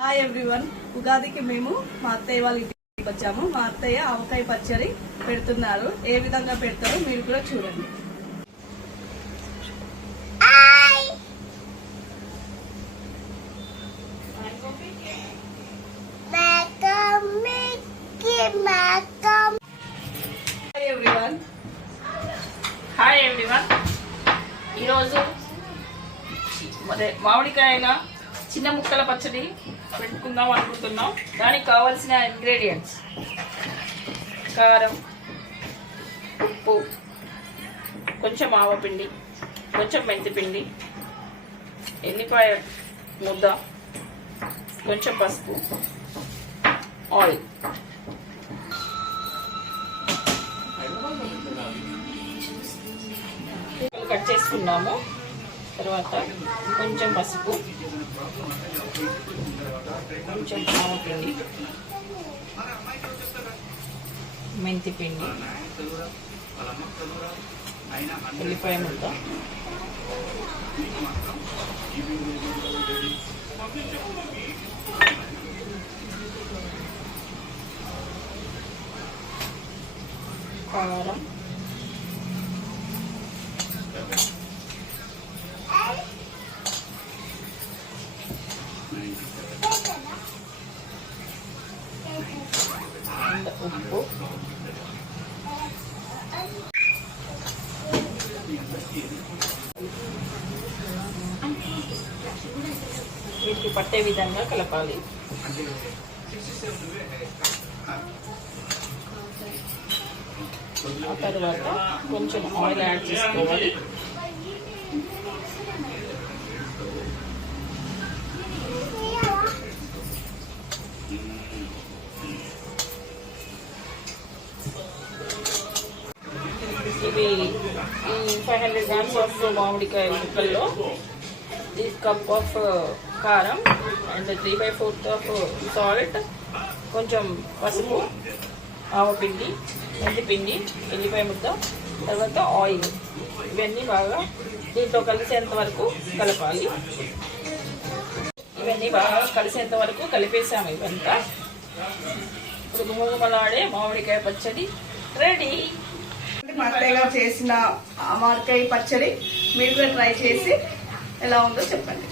Hi everyone. ఉగాదికి మేము మా అత్తయ్య వాళ్ళ ఇంటికి వచ్చాము. మా అత్తయ్య ఆవకాయ పచ్చడి పెడుతున్నారు. ఏ విధంగా పెడతారో మీరు కూడా చూడండి. Hi everyone. ఈరోజు మామిడికాయల చిన్న ముక్కల పచ్చడి పెట్టుకుందాం అనుకుంటున్నాం. దానికి కావాల్సిన ఇంగ్రీడియంట్స్: కారం, ఉప్పు, కొంచెం ఆవపిండి, కొంచెం మెంతిపిండి, ఎల్లిపాయ ముద్ద, కొంచెం పసుపు, ఆయిల్. కట్ చేసుకున్నాము. తర్వాత కొంచెం పసుపు, కొంచెం ఆవపిండి, మెంతిపిండి, ఉల్లిపాయ ముద్ద, కారం, ఉప్పు, వీటికి పట్టే విధంగా కలపాలి. ఆ తర్వాత కొంచెం ఆయిల్ యాడ్ చేసుకోవాలి. ఇవి ఈ 500 grams ఆఫ్ మామిడికాయ ముక్కల్లో this cup ఆఫ్ కారం అండ్ 3/4 ఆఫ్ సాల్ట్, కొంచెం పసుపు, ఆవపిండి, మెంతిపిండి, ఎల్లిపాయ ముద్ద, తర్వాత ఆయిల్. ఇవన్నీ బాగా దీంట్లో కలిసేంత వరకు కలపాలి. ఇవన్నీ బాగా కలిసేంత వరకు కలిపేసాము. ఇవంతా ఇప్పుడు గుమగుమలాడే మామిడికాయ పచ్చడి రెడీ. మా అత్తయ్య గారు చేసిన మామిడికాయ పచ్చడి మీరు కూడా ట్రై చేసి ఎలా ఉందో చెప్పండి.